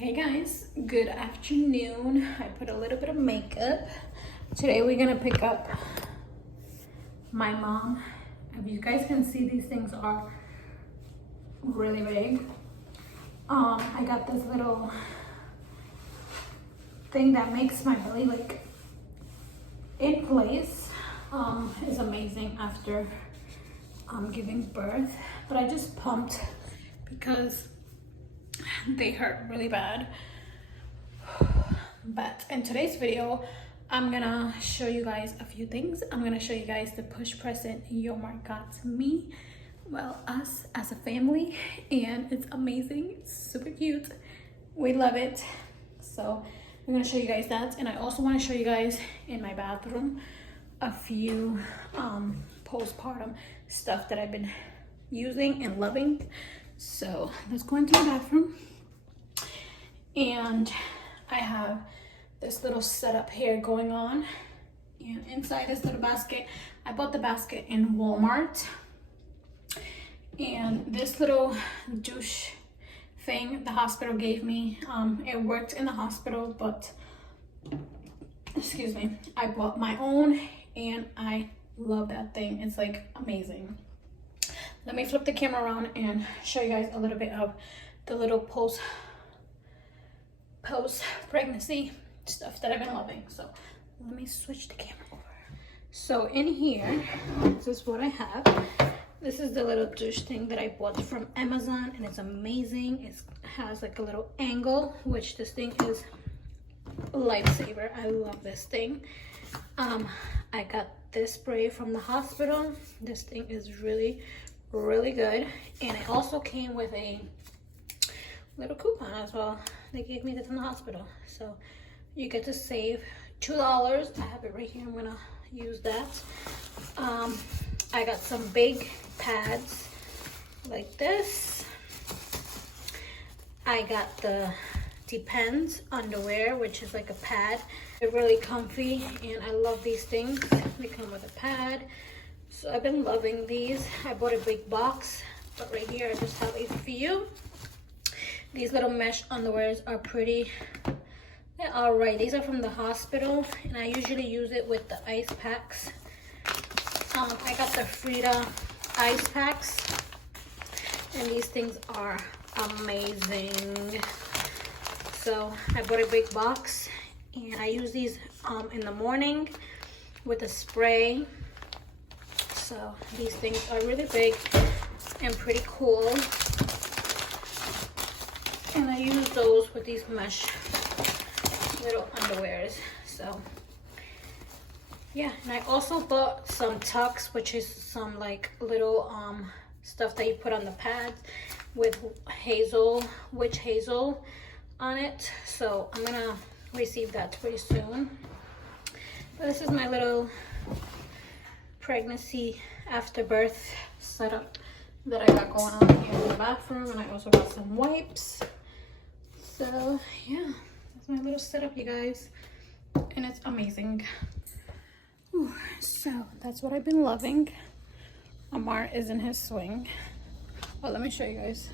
Hey guys, good afternoon. I put a little bit of makeup. Today we're gonna pick up my mom. If you guys can see, these things are really big. I got this little thing that makes my belly like in place. It's amazing after giving birth, but I just pumped because they hurt really bad. But in today's video, I'm gonna show you guys a few things. I'm gonna show you guys the push present Yomar got me, well, us as a family, and it's amazing. It's super cute. We love it. So I'm gonna show you guys that, and I also want to show you guys in my bathroom a few postpartum stuff that I've been using and loving. So let's go into the bathroom. And I have this little setup here going on, and inside this little basket, I bought the basket in Walmart. And this little douche thing the hospital gave me, it worked in the hospital, but excuse me, I bought my own and I love that thing. It's like amazing. Let me flip the camera around and show you guys a little bit of the little post pregnancy stuff that I've been loving. So let me switch the camera over. So in here, this is what I have. This is the little douche thing that I bought from Amazon, and it's amazing. It has like a little angle, which this thing is a lifesaver. I love this thing. I got this spray from the hospital. This thing is really good, and it also came with a little coupon as well. They gave me this in the hospital, so you get to save $2. I have it right here. I'm gonna use that. I got some big pads like this. I got the Depends underwear, which is like a pad. They're really comfy, and I love these things. They come with a pad. So I've been loving these. I bought a big box, but right here I just have a few. These little mesh underwears are pretty, they're all right. These are from the hospital, and I usually use it with the ice packs. I got the Frida ice packs, and these things are amazing. So I bought a big box, and I use these in the morning with a spray. So these things are really big and pretty cool. And I use those with these mesh little underwears. So yeah, and I also bought some tucks, which is some like little stuff that you put on the pads with witch hazel on it. So I'm gonna receive that pretty soon. But this is my little pregnancy after birth setup that I got going on here in the bathroom, and I also got some wipes. So yeah, that's my little setup, you guys, and it's amazing. Ooh, so that's what I've been loving. Amar is in his swing. Well, let me show you guys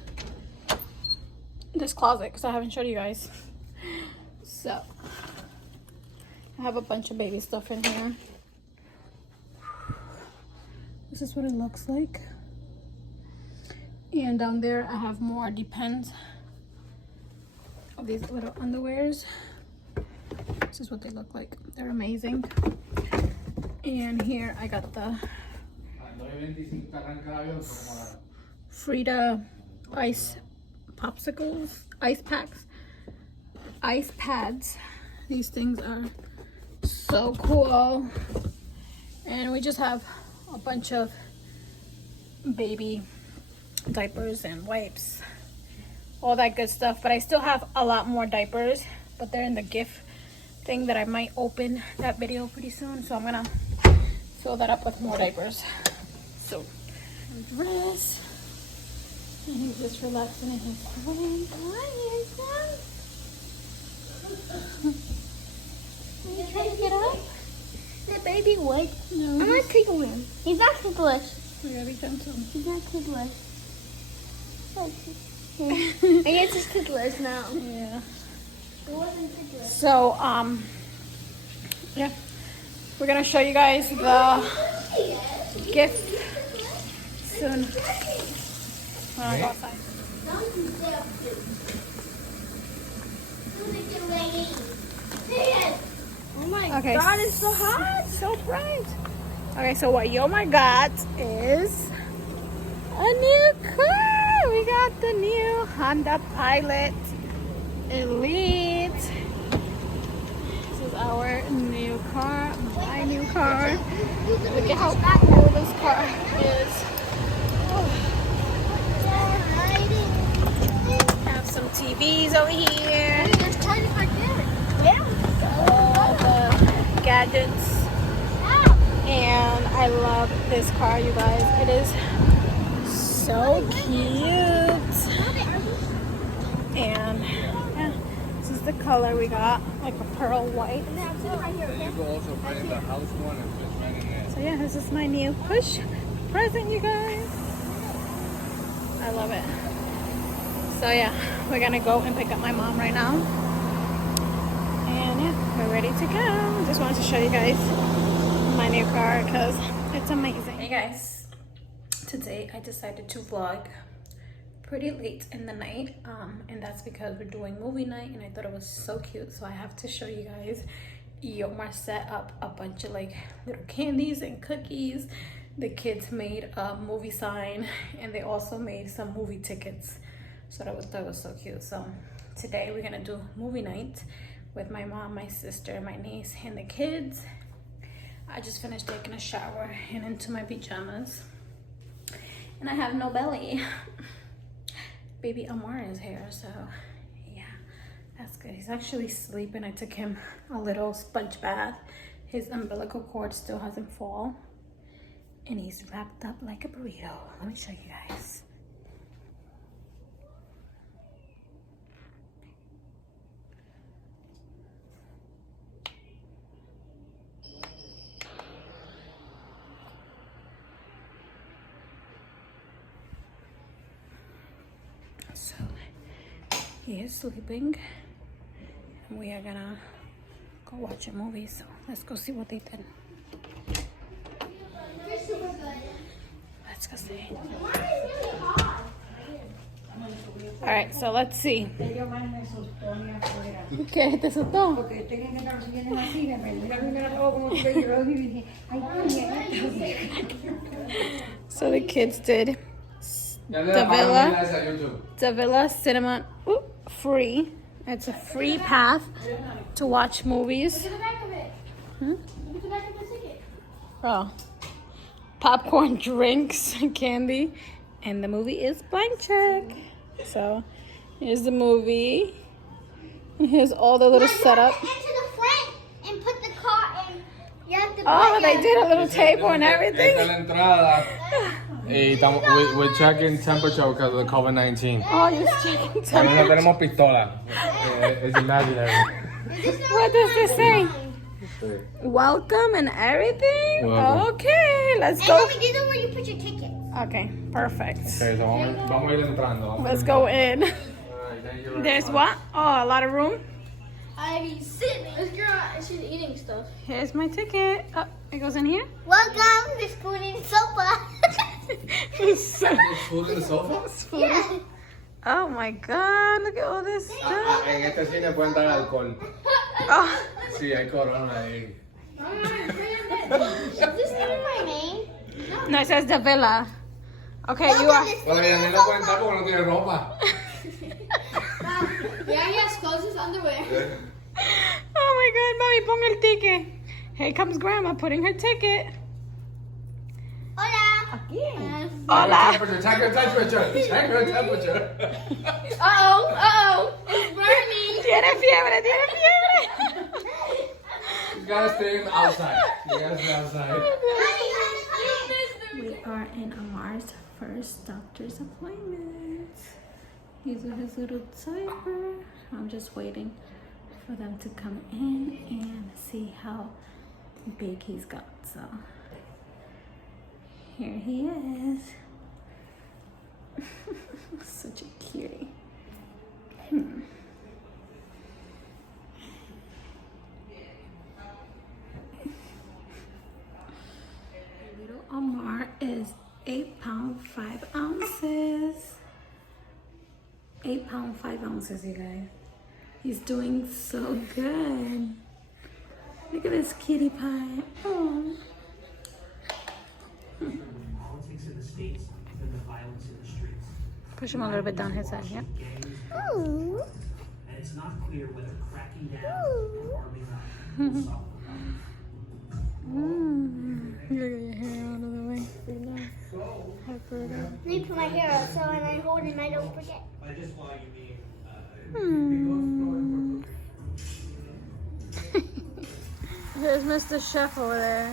this closet because I haven't showed you guys. So I have a bunch of baby stuff in here. This is what it looks like. And down there I have more Depends of these little underwears. This is what they look like. They're amazing. And here I got the Frida ice popsicles, ice packs, ice pads. These things are so cool. And we just have a bunch of baby diapers and wipes, all that good stuff. But I still have a lot more diapers, but they're in the gift thing that I might open that video pretty soon. So I'm gonna fill that up with more diapers. So dress, and he's just relaxing in his swing. Are you trying to get up? The baby would. No. I'm gonna tickle him. He's not ticklish. We gotta be gentle. He's not ticklish. I guess it's kidless now. Yeah. It wasn't kidless. So, yeah. We're gonna show you guys the gift soon. When I go outside. Oh my Okay. god, it's so hot. So bright. Okay, so what Yoma got is a new car. We got the new Honda Pilot Elite. This is our new car, my new car. Look at how cool this car is. Oh. Have some TVs over here. All the gadgets. And I love this car, you guys. It is so cute. And yeah, this is the color we got, like a pearl white. So yeah, this is my new push present, you guys. I love it. So yeah, we're gonna go and pick up my mom right now. And yeah, we're ready to go. Just wanted to show you guys my new car because it's amazing. Hey guys, today I decided to vlog pretty late in the night, and that's because we're doing movie night, and I thought it was so cute, so I have to show you guys. Yomar set up a bunch of like little candies and cookies. The kids made a movie sign, and they also made some movie tickets, so I thought it was so cute. So today we're gonna do movie night with my mom, my sister, my niece, and the kids. I just finished taking a shower and into my pajamas, and I have no belly. Baby Amar is here, so yeah, that's good. He's actually sleeping. I took him a little sponge bath. His umbilical cord still hasn't fallen, and he's wrapped up like a burrito. Let me show you guys. So he is sleeping, and we are gonna go watch a movie. So let's go see what they did. Let's go see. All right, so let's see. ¿Qué te asustó? So the kids did Davila Cinema free. It's a free path to watch movies. Oh, popcorn, drinks, candy, and the movie is Blank Check. So here's the movie. And here's all the little setup. And put the car in. You have to Oh, they did a little table and everything. We're checking temperature because of the COVID-19. Oh, you're checking No temperature. tenemos pistola. It's imaginary. What does this say? Welcome and everything? Welcome. Okay, let's And go. mommy, these are where you put your ticket. Okay, perfect. Okay, so vamos a ir entrando. Let's go in. Alright, thank you very There's much. what? Oh, a lot of room. I sitting. This girl, she's eating stuff. Here's my ticket. Oh, it goes in here. Welcome to Spoon and Sofa. Food in the sofa? Yeah. Oh my God, look at all this stuff. En este cine pueden dar alcohol. Oh, Sí, hay corona ahí. Is this even my name? no, it says the villa. Okay, you Welcome are. to Spoon Bueno, ya and ni lo pueden dar porque no tiene ropa. Yeah, he has clothes, his underwear. Oh my God, mommy, pon el ticket. Here comes grandma putting her ticket. Hola. Hola. Check your temperature. Check your temperature. Uh-oh. It's burning. Tiene fiebre, tiene fiebre. You gotta stay outside. You gotta stay outside. We are in Amar's first doctor's appointment. He's with his little diaper. I'm just waiting for them to come in and see how big he's got. So here he is. Such a cutie. Little Omar is 8 pounds 5 ounces. 8 pounds 5 ounces, you guys. He's doing so good. Look at this kitty pie. Oh. Politics in the states than the violence in the streets. Push him a little bit down his side, yeah. Ooh. And it's not clear whether cracking down or arming up will solve the problem. Look at your hair out of the way. Let me put my hair out so when I hold it I don't forget. Here's Mr. Chef over there.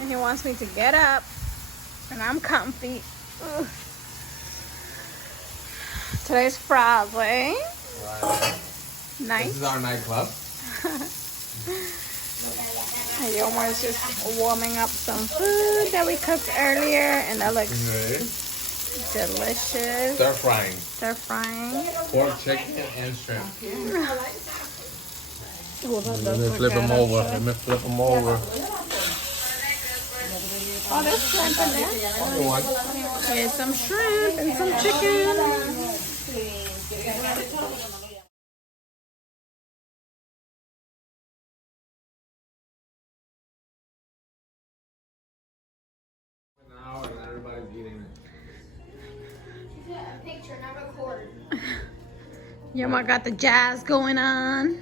And he wants me to get up. And I'm comfy. Ugh. Today's Friday. Nice. This is our nightclub. And Yomar's just warming up some food that we cooked earlier. And that looks delicious. Stir frying. Stir frying. Pork, chicken, and shrimp. Let Let me flip them over. Let me flip them over. Oh, there's shrimp in there. Only one. Here's some shrimp and some chicken. Now and everybody's eating it. A picture, not record. Yomar got the jazz going on.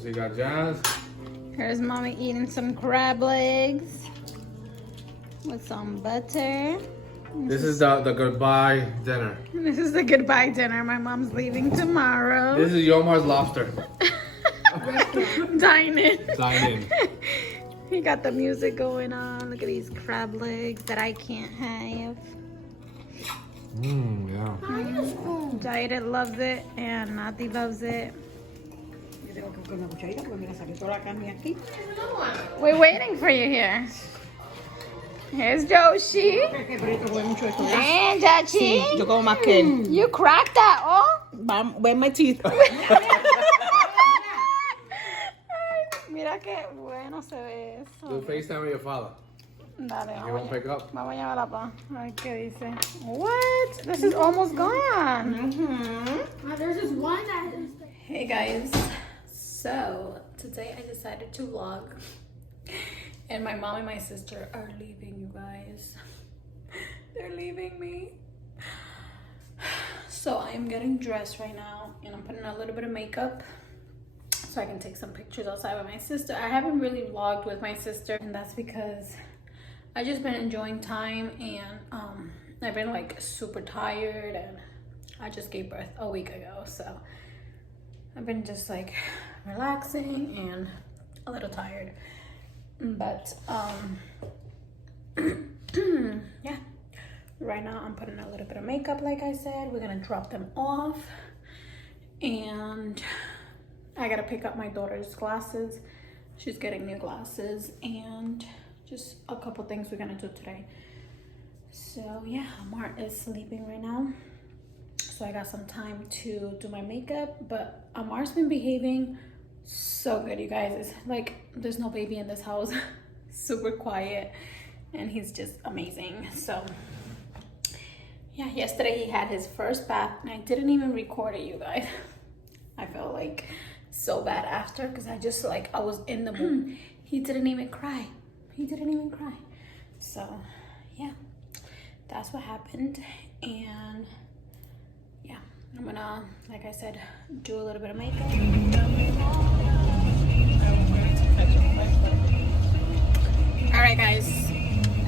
So you got Jazz. Here's mommy eating some crab legs with some butter. This is the goodbye dinner. This is the goodbye dinner. My mom's leaving tomorrow. This is Yomar's lobster. Dine in. Dine in. He got the music going on. Look at these crab legs that I can't have. Yeah. Jared loves it and Nati loves it. We're waiting for you here. Here's Joshi. And Jachi. Yo como más que él. You cracked that, oh? Ven my teeth. Mira qué bueno se ve eso. Do FaceTime with your father. Dale, He won't pick up. vamos a llamar a papá. A ver qué dice. What? This is almost gone. There's this one that is. Hey guys. So, today I decided to vlog. And my mom and my sister are leaving, you guys. They're leaving me. So I am getting dressed right now and I'm putting on a little bit of makeup so I can take some pictures outside with my sister. I haven't really vlogged with my sister and that's because I just been enjoying time and I've been like super tired and I just gave birth a week ago. So I've been just like relaxing and a little tired. But yeah, right now I'm putting a little bit of makeup like I said. We're gonna drop them off and I gotta pick up my daughter's glasses. She's getting new glasses and just a couple things we're gonna do today. So yeah, Amar is sleeping right now, so I got some time to do my makeup. But Amar's been behaving so good, you guys. It's like there's no baby in this house. Super quiet and he's just amazing. So yeah, yesterday he had his first bath and I didn't even record it, you guys. I felt like so bad after because I just like I was in the mood. He didn't even cry. He didn't even cry. So yeah, that's what happened. And yeah, I'm gonna, like I said, do a little bit of makeup. All right, guys.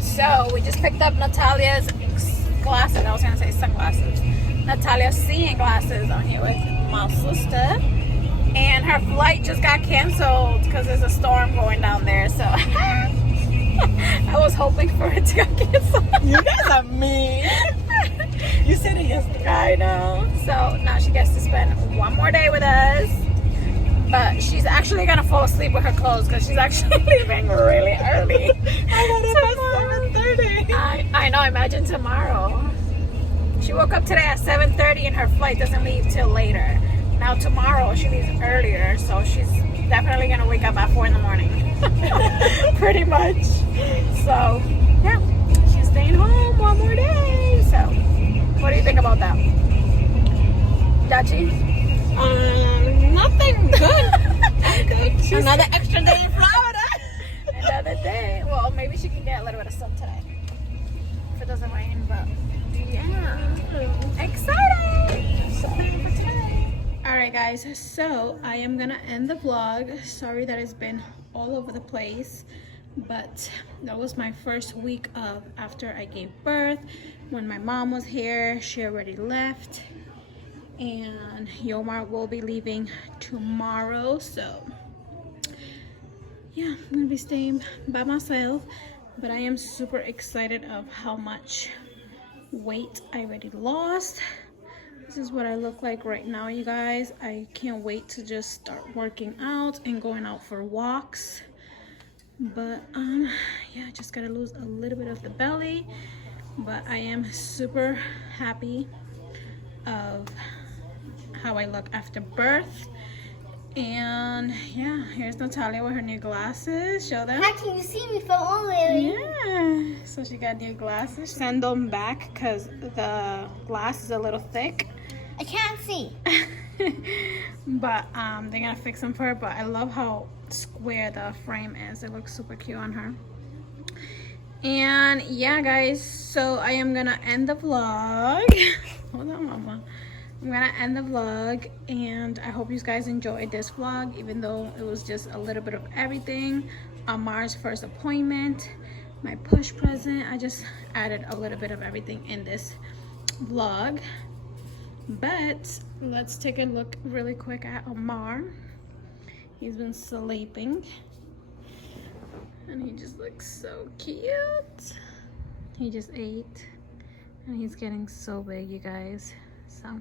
So we just picked up Natalia's glasses. I was gonna say sunglasses. Natalia's seeing glasses. I'm here with my sister, and her flight just got canceled because there's a storm going down there. So I was hoping for it to get canceled. You guys are mean. You said it yesterday. I know. So now she gets to spend one more day with us. But she's actually gonna fall asleep with her clothes because she's actually leaving really early. I got up at 7:30. I know, imagine tomorrow. She woke up today at 7:30 and her flight doesn't leave till later. Now tomorrow she leaves earlier, so she's definitely gonna wake up at 4 in the morning. Pretty much. So yeah, she's staying home one more day. So what do you think about that? Dachi? Nothing. Good. I'm good. Another extra day in Florida. Another day. Well, maybe she can get a little bit of sun today. If it doesn't rain, but yeah. Exciting! So, for today. Alright guys, so I am gonna end the vlog. Sorry that it's been all over the place, but that was my first week of after I gave birth. When my mom was here, she already left, and Yomar will be leaving tomorrow, so yeah, I'm gonna be staying by myself. But I am super excited of how much weight I already lost. This is what I look like right now, you guys. I can't wait to just start working out and going out for walks. But yeah, I just gotta lose a little bit of the belly. But I am super happy of how I look after birth. And yeah, here's Natalia with her new glasses. Show them. How can you see me from all the way? Yeah, so she got new glasses. Send them back because the glass is a little thick. I can't see. But they're gonna fix them for her. But I love how square the frame is. It looks super cute on her. And yeah, guys, so I am gonna end the vlog. Hold on, mama. I'm gonna end the vlog, and I hope you guys enjoyed this vlog, even though it was just a little bit of everything. Amar's first appointment, my push present. I just added a little bit of everything in this vlog. But let's take a look really quick at Amar. He's been sleeping and he just looks so cute. He just ate and he's getting so big, you guys. So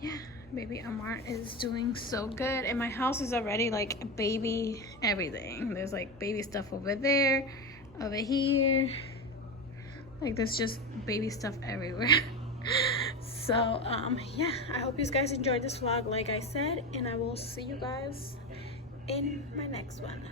yeah, baby Amar is doing so good, and my house is already like baby everything. There's like baby stuff over there, over here, like there's just baby stuff everywhere. So yeah, I hope you guys enjoyed this vlog like I said, and I will see you guys in my next one.